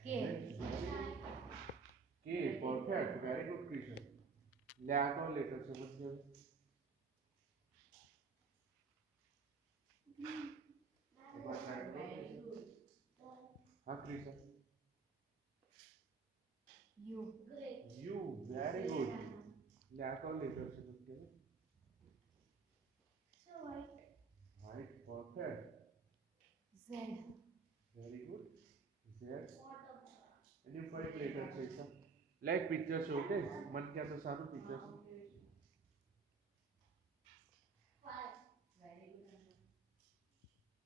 K. K, perfect. Very good, Krishan. લ્યા કોણ letter છે મને એકવાર ટ્રાય કરો હા Krishan U. U very good લ્યા કોણ લેટર છે મને white perfect Z. Very good Z એની ઉપર એક લેટર છે સર લાઈક પિક્ચર છે ઓકે મને ક્યાં તો સારું પિક્ચર છે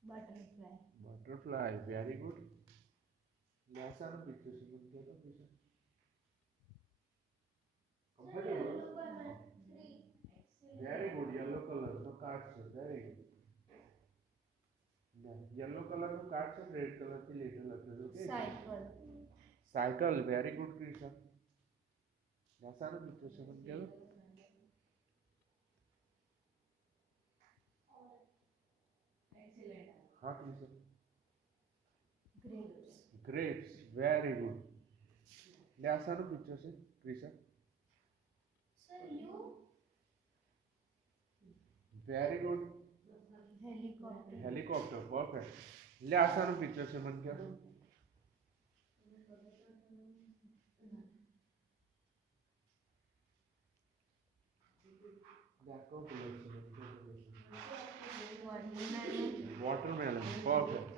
Butterfly. બટરફ્લાય વેરી ગુડ લ્યા સારું પિક્ચર છે મને ક્યાં તો Krishan very good yellow colour નો કાર્ડ છે વેરી ગુડ યલો કલર નું કાર્ડ છે રેડ કલર થી લેટર લખેલું કે Cycle. Cycle very good Krishan સારું પિક્ચર છે મને કહેલો હા Krishan Grapes. Grapes very good સારું પિક્ચર છે Krishan very good Helicopter. Helicopter perfect સારું પિક્ચર છે મને કહેલો Watermelon. Watermelon perfect